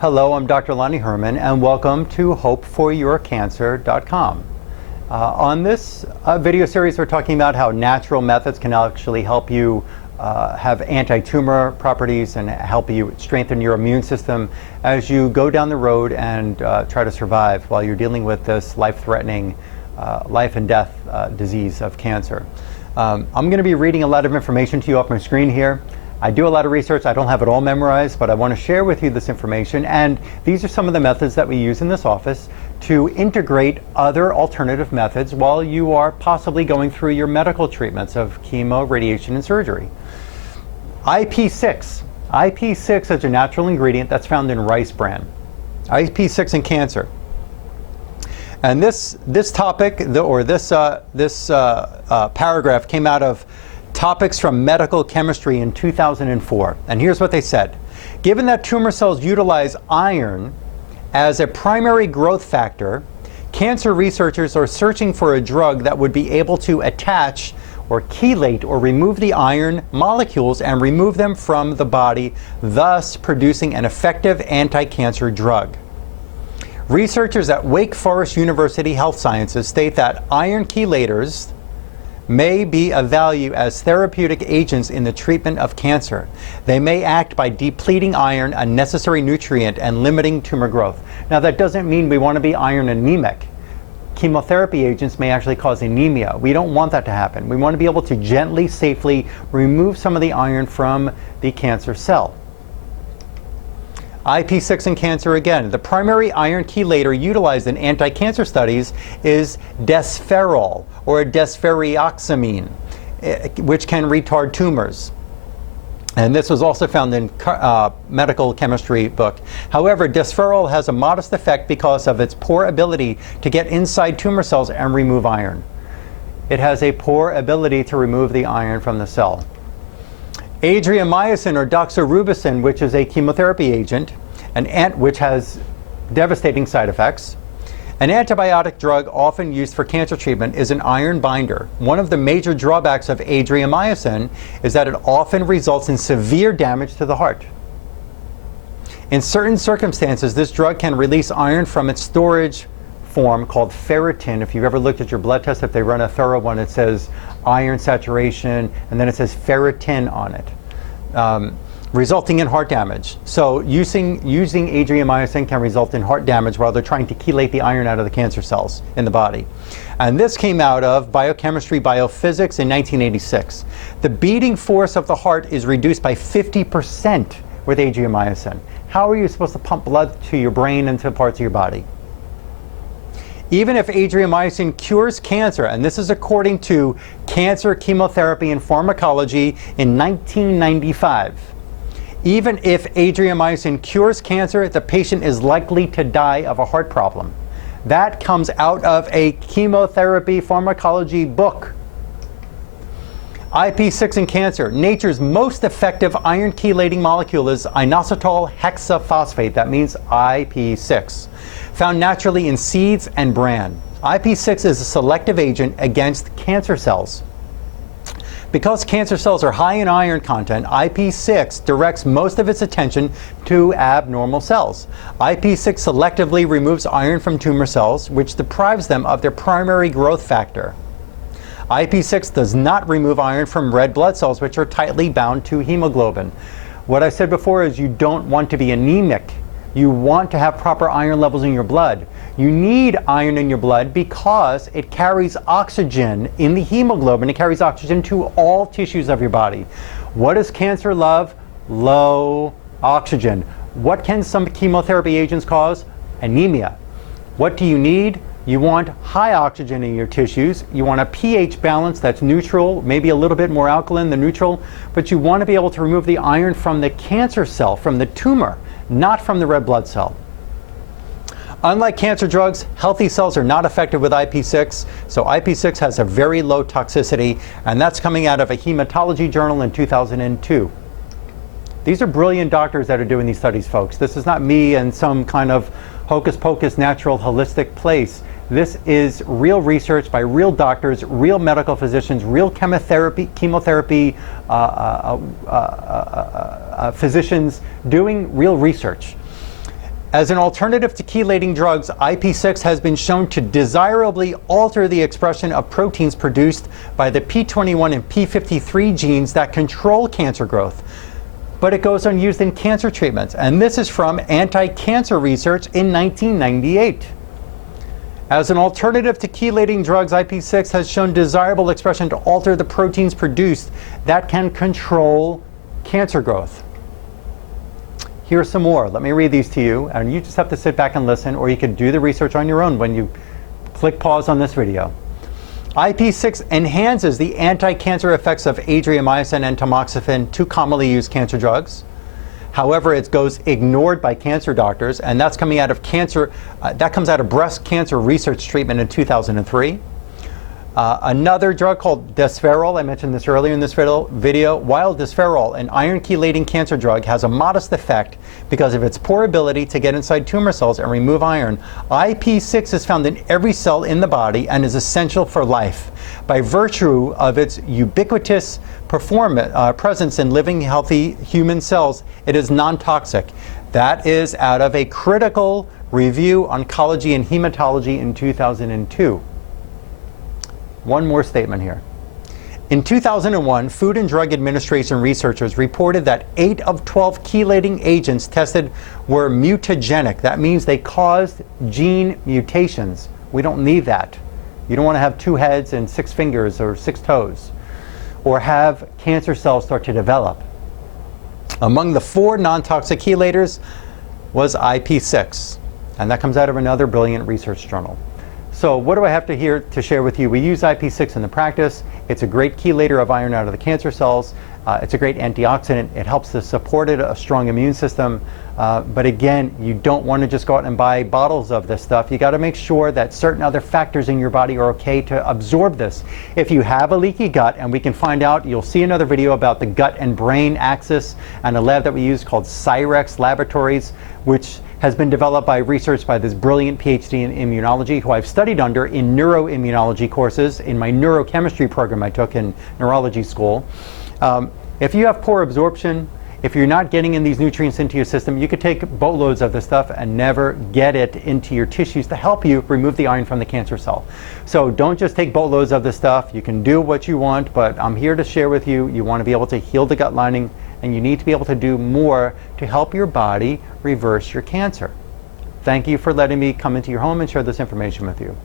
Hello, I'm Dr. Lonnie Herman, and welcome to hopeforyourcancer.com. On this video series, we're talking about how natural methods can actually help you have anti-tumor properties and help you strengthen your immune system as you go down the road and try to survive while you're dealing with this life-threatening, life and death disease of cancer. I'm going to be reading a lot of information to you off my screen here. I do a lot of research. I don't have it all memorized, but I want to share with you this information. And these are some of the methods that we use in this office to integrate other alternative methods while you are possibly going through your medical treatments of chemo, radiation, and surgery. Ip6. Ip6 is a natural ingredient that's found in rice bran. Ip6 in cancer. And this topic, this paragraph came out of Topics from Medical Chemistry in 2004. And here's what they said. Given that tumor cells utilize iron as a primary growth factor, cancer researchers are searching for a drug that would be able to attach or chelate or remove the iron molecules and remove them from the body, thus producing an effective anti-cancer drug. Researchers at Wake Forest University Health Sciences state that iron chelators may be of value as therapeutic agents in the treatment of cancer. They may act by depleting iron, a necessary nutrient, and limiting tumor growth. Now, that doesn't mean we want to be iron anemic. Chemotherapy agents may actually cause anemia. We don't want that to happen. We want to be able to gently, safely remove some of the iron from the cancer cell. Ip6 in cancer again. The primary iron chelator utilized in anti-cancer studies is desferrol or desferrioxamine, which can retard tumors. And this was also found in medical chemistry book. However, desferrol has a modest effect because of its poor ability to get inside tumor cells and remove iron. It has a poor ability to remove the iron from the cell. Adriamycin or doxorubicin, which is a chemotherapy agent, which has devastating side effects. An antibiotic drug often used for cancer treatment is an iron binder. One of the major drawbacks of adriamycin is that it often results in severe damage to the heart. In certain circumstances, this drug can release iron from its storage form called ferritin. If you've ever looked at your blood test, if they run a thorough one, it says iron saturation, and then it says ferritin on it, resulting in heart damage. So using adriamycin can result in heart damage while they're trying to chelate the iron out of the cancer cells in the body. And this came out of Biochemistry, Biophysics in 1986. The beating force of the heart is reduced by 50% with adriamycin. How are you supposed to pump blood to your brain and to parts of your body? Even if adriamycin cures cancer, and this is according to Cancer, Chemotherapy, and Pharmacology in 1995, even if adriamycin cures cancer, the patient is likely to die of a heart problem. That comes out of a chemotherapy pharmacology book. Ip6 in cancer. Nature's most effective iron chelating molecule is inositol hexaphosphate. That means Ip6. Found naturally in seeds and bran. Ip6 is a selective agent against cancer cells. Because cancer cells are high in iron content, Ip6 directs most of its attention to abnormal cells. Ip6 selectively removes iron from tumor cells, which deprives them of their primary growth factor. Ip6 does not remove iron from red blood cells, which are tightly bound to hemoglobin. What I said before is you don't want to be anemic. You want to have proper iron levels in your blood. You need iron in your blood because it carries oxygen in the hemoglobin. It carries oxygen to all tissues of your body. What does cancer love? Low oxygen. What can some chemotherapy agents cause? Anemia. What do you need? You want high oxygen in your tissues. You want a pH balance that's neutral, maybe a little bit more alkaline than neutral, but you want to be able to remove the iron from the cancer cell, from the tumor, not from the red blood cell. Unlike cancer drugs, healthy cells are not affected with Ip6, so Ip6 has a very low toxicity, and that's coming out of a hematology journal in 2002. These are brilliant doctors that are doing these studies, folks. This is not me and some kind of hocus-pocus natural holistic place. This is real research by real doctors, real medical physicians, real chemotherapy physicians doing real research. As an alternative to chelating drugs, Ip6 has been shown to desirably alter the expression of proteins produced by the P21 and P53 genes that control cancer growth. But it goes unused in cancer treatments, and this is from Anti-Cancer Research in 1998. As an alternative to chelating drugs, Ip6 has shown desirable expression to alter the proteins produced that can control cancer growth. Here's some more. Let me read these to you, and you just have to sit back and listen, or you can do the research on your own when you click pause on this video. Ip6 enhances the anti-cancer effects of adriamycin and tamoxifen, two commonly used cancer drugs. However, it goes ignored by cancer doctors, and that's coming out of that comes out of breast cancer research treatment in 2003. Another drug called desferrol, I mentioned this earlier in this video. While desferrol, an iron chelating cancer drug, has a modest effect because of its poor ability to get inside tumor cells and remove iron, Ip6 is found in every cell in the body and is essential for life. By virtue of its ubiquitous presence in living, healthy human cells, it is non-toxic. That is out of a critical review, Oncology and Hematology in 2002. One more statement here. In 2001, Food and Drug Administration researchers reported that 8 of 12 chelating agents tested were mutagenic. That means they caused gene mutations. We don't need that. You don't want to have 2 heads and 6 fingers or 6 toes, or have cancer cells start to develop. Among the 4 non-toxic chelators was Ip6, and that comes out of another brilliant research journal. So what do I have to share with you? We use Ip6 in the practice. It's a great chelator of iron out of the cancer cells. It's a great antioxidant. It helps to support a strong immune system. But again, you don't want to just go out and buy bottles of this stuff. You got to make sure that certain other factors in your body are okay to absorb this. If you have a leaky gut, and we can find out, you'll see another video about the gut and brain axis and a lab that we use called Cyrex Laboratories, which has been developed by research by this brilliant PhD in immunology who I've studied under in neuroimmunology courses in my neurochemistry program I took in neurology school. If you have poor absorption, if you're not getting in these nutrients into your system, you could take boatloads of this stuff and never get it into your tissues to help you remove the iron from the cancer cell. So don't just take boatloads of this stuff. You can do what you want, but I'm here to share with you. You want to be able to heal the gut lining, and you need to be able to do more to help your body reverse your cancer. Thank you for letting me come into your home and share this information with you.